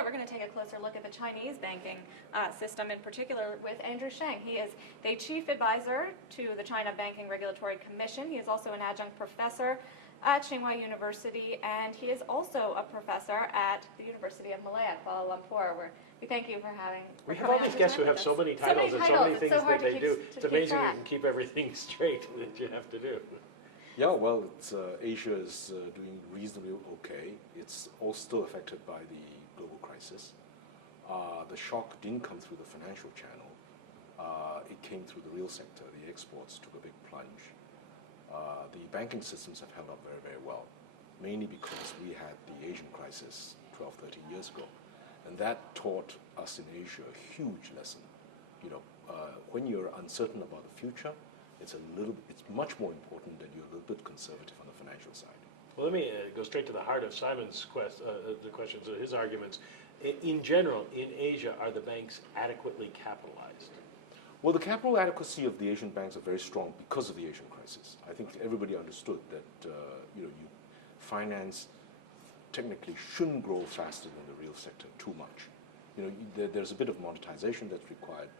Today we're going to take a closer look at the Chinese banking system, in particular with Andrew Sheng. He is the Chief Advisor to the China Banking Regulatory Commission. He is also an adjunct professor at Tsinghua University, and he is also a professor at the University of Malaya, Kuala Lumpur, where we thank you for having. We have all these guests who have so many titles and so many things that they do. It's amazing you can keep everything straight that you have to do. Yeah, well, Asia is doing reasonably okay. It's all still affected by the global crisis. The shock didn't come through the financial channel. It came through the real sector. The exports took a big plunge. The banking systems have held up very, very well, mainly because we had the Asian crisis 12, 13 years ago. And that taught us in Asia a huge lesson. When you're uncertain about the future, it's much more important that you're a little bit conservative on the financial side. Well, let me go straight to the heart of Simon's the questions, his arguments. In general, in Asia, are the banks adequately capitalized? Well, the capital adequacy of the Asian banks are very strong because of the Asian crisis. I think everybody understood that finance technically shouldn't grow faster than the real sector too much. There's a bit of monetization that's required,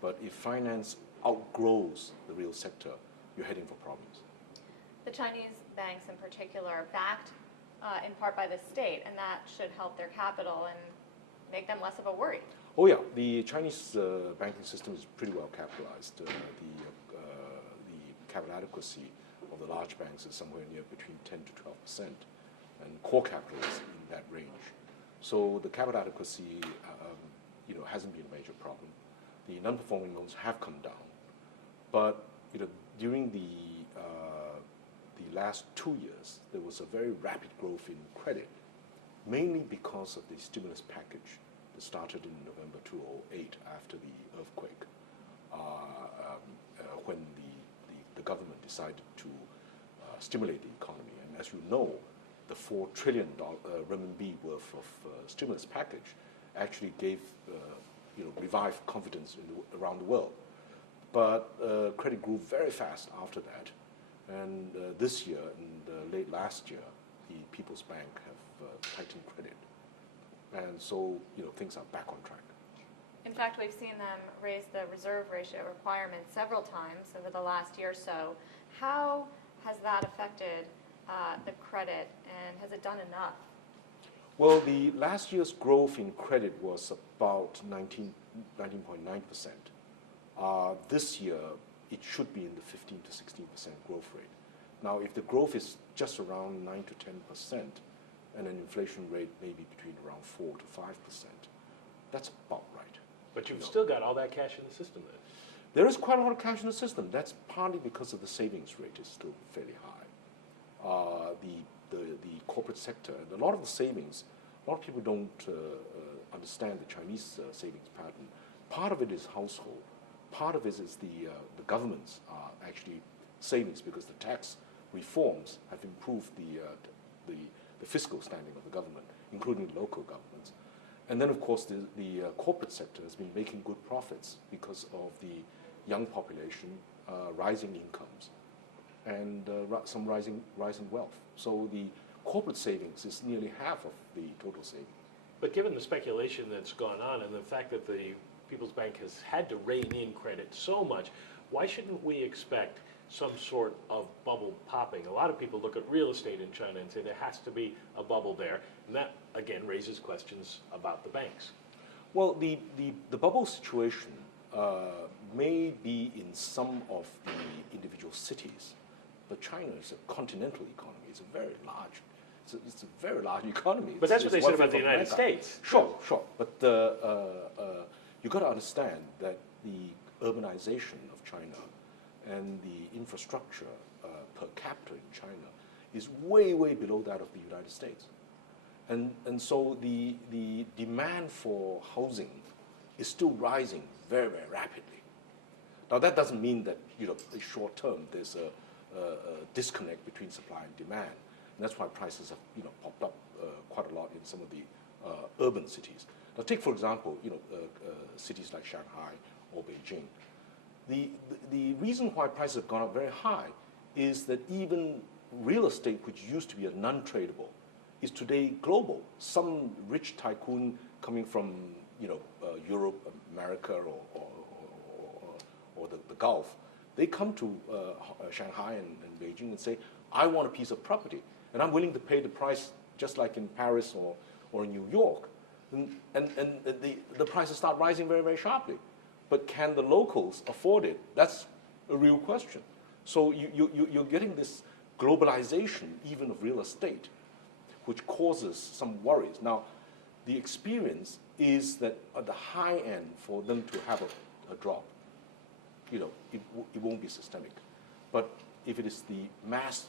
but if finance outgrows the real sector, you're heading for problems. The Chinese banks in particular are backed in part by the state, and that should help their capital and make them less of a worry. Oh yeah, the Chinese banking system is pretty well capitalized. The capital adequacy of the large banks is somewhere near between 10 to 12%, and core capital is in that range. So the capital adequacy, hasn't been a major problem. The non-performing loans have come down, but during the last 2 years, there was a very rapid growth in credit, mainly because of the stimulus package that started in November 2008 after the earthquake, when the government decided to stimulate the economy. And as you know, the $4 trillion renminbi worth of stimulus package actually gave, revived confidence around the world. But credit grew very fast after that. And this year and late last year, the People's Bank have tightened credit. And so, things are back on track. In fact, we've seen them raise the reserve ratio requirement several times over the last year or so. How has that affected the credit, and has it done enough? Well, the last year's growth in credit was about 19.9%. This year, it should be in the 15 to 16% growth rate. Now, if the growth is just around 9 to 10%, and an inflation rate maybe between around 4 to 5%, that's about right. But you've still got all that cash in the system then. There is quite a lot of cash in the system. That's partly because of the savings rate is still fairly high. The corporate sector, and a lot of the savings, a lot of people don't understand the Chinese savings pattern. Part of it is household. Part of it is the government's actually savings, because the tax reforms have improved the fiscal standing of the government, including local governments. And then, of course, the corporate sector has been making good profits because of the young population, rising incomes, and some rising wealth. So the corporate savings is nearly half of the total savings. But given the speculation that's gone on and the fact that the People's Bank has had to rein in credit so much, why shouldn't we expect some sort of bubble popping? A lot of people look at real estate in China and say there has to be a bubble there, and that again raises questions about the banks. Well, the bubble situation may be in some of the individual cities, but China is a continental economy. It's a very large economy. But that's what they said about the United States. Sure. But you've got to understand that the urbanization of China and the infrastructure per capita in China is way, way below that of the United States. And so the demand for housing is still rising very, very rapidly. Now, that doesn't mean that, short term, there's a disconnect between supply and demand. And that's why prices have, popped up quite a lot in some of the urban cities. Now, take, for example, cities like Shanghai or Beijing. The reason why prices have gone up very high is that even real estate, which used to be a non-tradable, is today global. Some rich tycoon coming from Europe, America, or the Gulf, they come to Shanghai and Beijing and say, I want a piece of property, and I'm willing to pay the price just like in Paris or in New York. And the prices start rising very, very sharply. But can the locals afford it? That's a real question. So you're getting this globalization even of real estate, which causes some worries. Now, the experience is that at the high end, for them to have a drop, it won't be systemic. But if it is the mass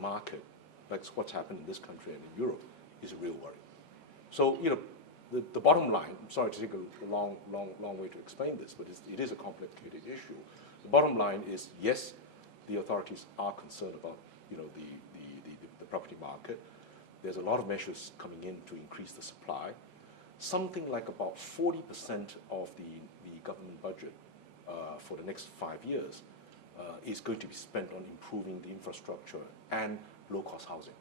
market, like what's happened in this country and in Europe, is a real worry. So, the bottom line, I'm sorry to take a long way to explain this, but it is a complicated issue. The bottom line is, yes, the authorities are concerned about, the property market. There's a lot of measures coming in to increase the supply. Something like about 40% of the government budget for the next 5 years is going to be spent on improving the infrastructure and low-cost housing.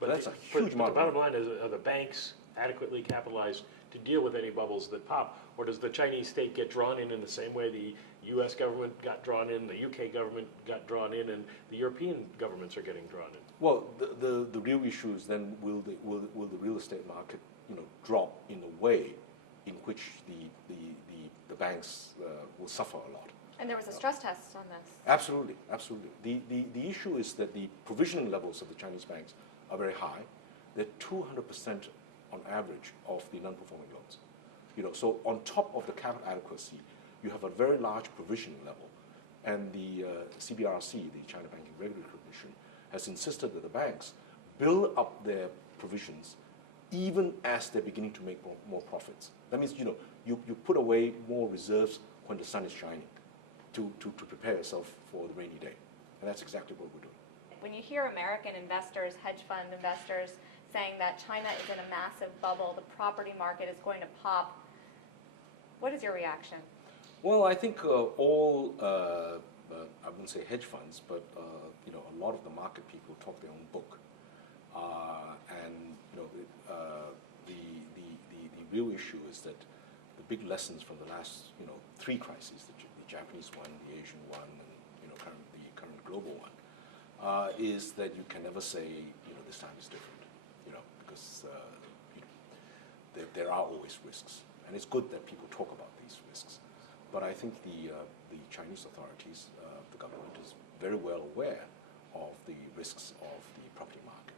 But that's a huge amount. The bottom line is, are the banks adequately capitalized to deal with any bubbles that pop? Or does the Chinese state get drawn in the same way the U.S. government got drawn in, the U.K. government got drawn in, and the European governments are getting drawn in? Well, the real issue is then will the real estate market drop in a way in which the banks will suffer a lot. And there was a stress test on this. Absolutely, absolutely. The issue is that the provisioning levels of the Chinese banks are very high. They're 200% on average of the non-performing loans. So on top of the capital adequacy, you have a very large provisioning level. And the CBRC, the China Banking Regulatory Commission, has insisted that the banks build up their provisions even as they're beginning to make more profits. That means, you put away more reserves when the sun is shining to prepare yourself for the rainy day. And that's exactly what we're doing. When you hear American investors, hedge fund investors, saying that China is in a massive bubble, the property market is going to pop, what is your reaction? Well, I think all, I wouldn't say hedge funds, but a lot of the market people talk their own book. The real issue is that the big lessons from the last 3 crises, the Japanese one, the Asian one, and the current global one, is that you can never say this time is different, because there are always risks, and it's good that people talk about these risks. But I think the Chinese authorities, the government, is very well aware of the risks of the property market,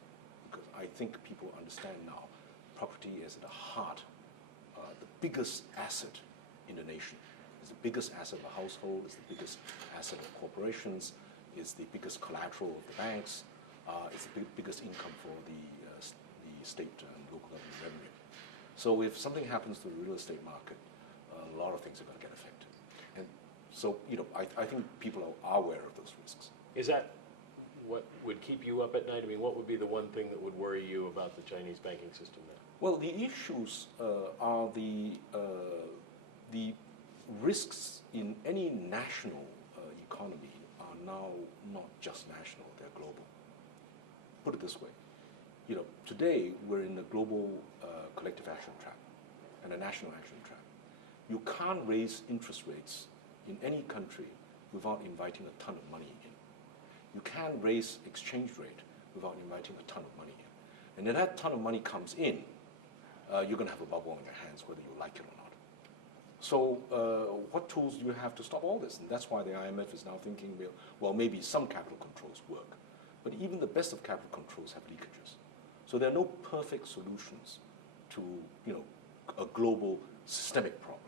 because I think people understand now property is at the heart, the biggest asset in the nation. It's the biggest asset of a household, it's the biggest asset of corporations, it's the biggest collateral of the banks, it's the biggest income for the state and local government revenue. So if something happens to the real estate market, a lot of things are going to get affected. And so, I think people are aware of those risks. Is that what would keep you up at night? I mean, what would be the one thing that would worry you about the Chinese banking system now? Well, the issues are the risks in any national economy are now not just national, they're global. Put it this way, today we're in a global collective action trap and a national action trap. You can't raise interest rates in any country without inviting a ton of money in. You can't raise exchange rate without inviting a ton of money in. And if that ton of money comes in, you're going to have a bubble on your hands, whether you like it or not. So what tools do you have to stop all this? And that's why the IMF is now thinking, well, maybe some capital controls work. But even the best of capital controls have leakages. So there are no perfect solutions to a global systemic problem.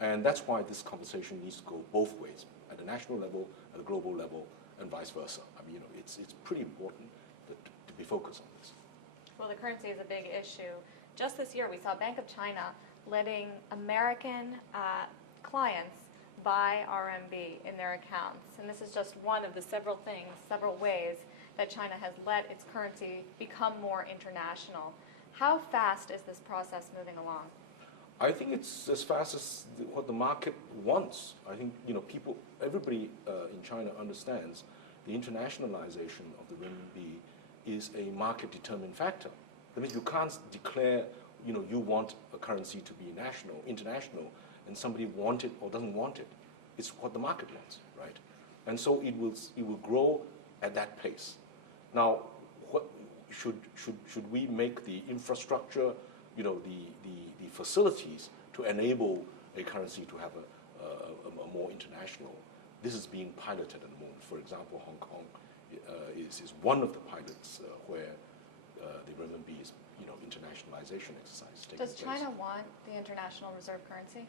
And that's why this conversation needs to go both ways, at the national level, at the global level, and vice versa. I mean, it's pretty important to be focused on this. Well, the currency is a big issue. Just this year, we saw Bank of China letting American clients buy RMB in their accounts. And this is just one of the several ways that China has let its currency become more international. How fast is this process moving along? I think it's as fast as what the market wants. I think everybody in China understands the internationalization of the renminbi is a market-determined factor. That means you can't declare you want a currency to be international, and somebody want it or doesn't want it. It's what the market wants, right? And so it will grow at that pace. Now, what should we make the infrastructure, the facilities to enable a currency to have a more international? This is being piloted at the moment. For example, Hong Kong is one of the pilots where the renminbi is, internationalization exercise taking place. Does China want the international reserve currency?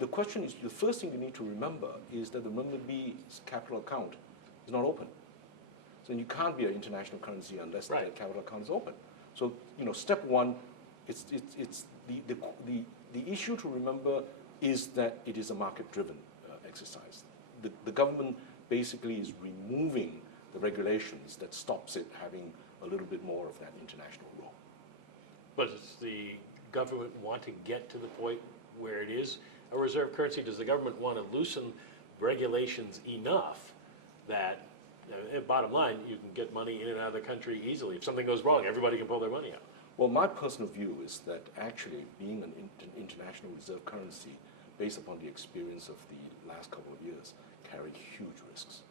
The question is, the first thing you need to remember is that the renminbi's capital account is not open. So you can't be an international currency unless the capital account is open. So, step one, it's the issue to remember is that it is a market-driven exercise. The government basically is removing the regulations that stops it having a little bit more of that international role. But does the government want to get to the point where it is a reserve currency? Does the government want to loosen regulations enough that, bottom line, you can get money in and out of the country easily? If something goes wrong, everybody can pull their money out. Well, my personal view is that actually being an international reserve currency, based upon the experience of the last couple of years, carried huge risks.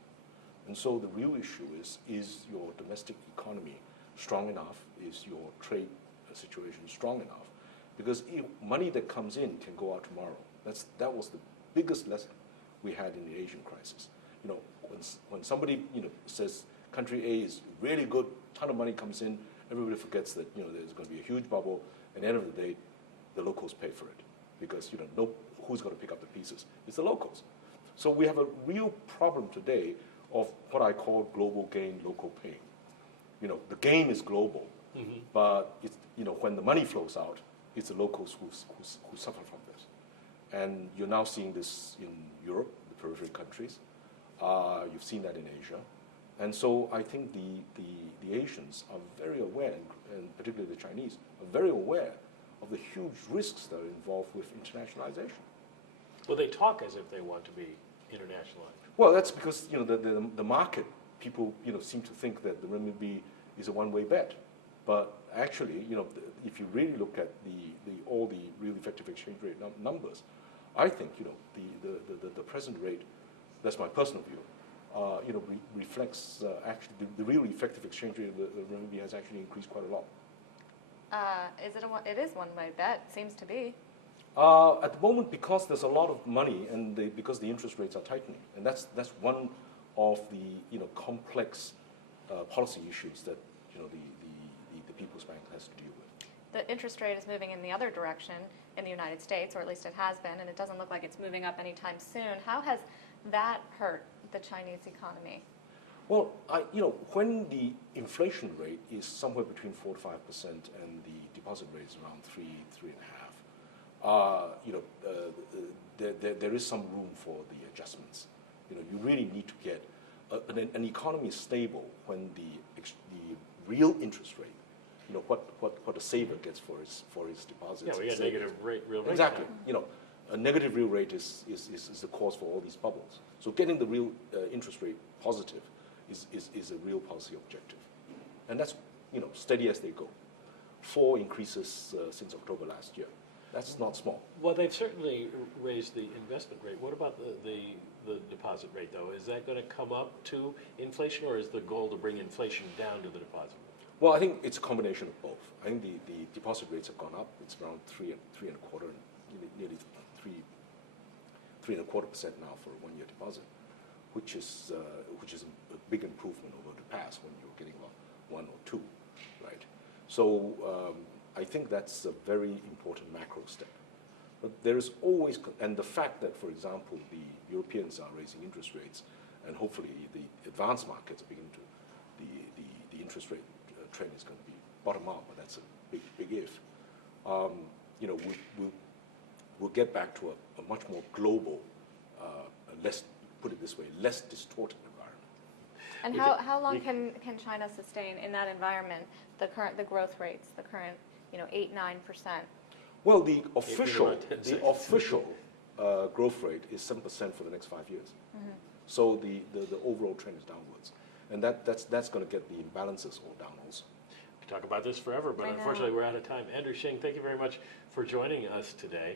And so the real issue is your domestic economy strong enough? Is your trade situation strong enough? Because money that comes in can go out tomorrow. That was the biggest lesson we had in the Asian crisis. When somebody says country A is really good, ton of money comes in, everybody forgets that there's going to be a huge bubble. At the end of the day, the locals pay for it because who's going to pick up the pieces? It's the locals. So we have a real problem today of what I call global gain, local pain. The gain is global, but it's, when the money flows out, it's the locals who suffer from this. And you're now seeing this in Europe, the peripheral countries. You've seen that in Asia. And so I think the Asians are very aware, and particularly the Chinese, are very aware of the huge risks that are involved with internationalization. Well, they talk as if they want to be internationalized. Well, that's because the market people seem to think that the renminbi is a one-way bet, but actually if you really look at all the real effective exchange rate numbers, I think the present rate, that's my personal view, reflects actually the real effective exchange rate of the renminbi has actually increased quite a lot. It is one-way bet, seems to be. At the moment, because there's a lot of money and because the interest rates are tightening, and that's one of the complex policy issues that the People's Bank has to deal with. The interest rate is moving in the other direction in the United States, or at least it has been, and it doesn't look like it's moving up anytime soon. How has that hurt the Chinese economy? Well, when the inflation rate is somewhere between 4 to 5% and the deposit rate is around 3.5%. There is some room for the adjustments. You really need to get an economy is stable when the real interest rate, what a saver gets for his deposits. Yeah, we got negative real rate. Exactly. A negative real rate is the cause for all these bubbles. So getting the real interest rate positive is a real policy objective, and that's steady as they go. 4 increases since October last year. That's not small. Well, they've certainly raised the investment rate. What about the deposit rate, though? Is that going to come up to inflation, or is the goal to bring inflation down to the deposit rate? Well, I think it's a combination of both. I think the deposit rates have gone up. It's around 3.25%, nearly 3.25% now for a one-year deposit, which is a big improvement over the past when you were getting 1 or 2, right? So I think that's a very important macro step. But there is always, and the fact that, for example, the Europeans are raising interest rates, and hopefully the advanced markets are beginning to, the interest rate trend is going to be bottom out, but that's a big if. We'll get back to a much more global, less, put it this way, less distorted environment. And how long can China sustain in that environment the growth rates, the current 8-9%? Well, the official growth rate is 7% for the next 5 years. Mm-hmm. So the overall trend is downwards, and that's going to get the imbalances all down also. Talk about this forever, but I know. unfortunately we're out of time. Andrew Sheng, thank you very much for joining us today.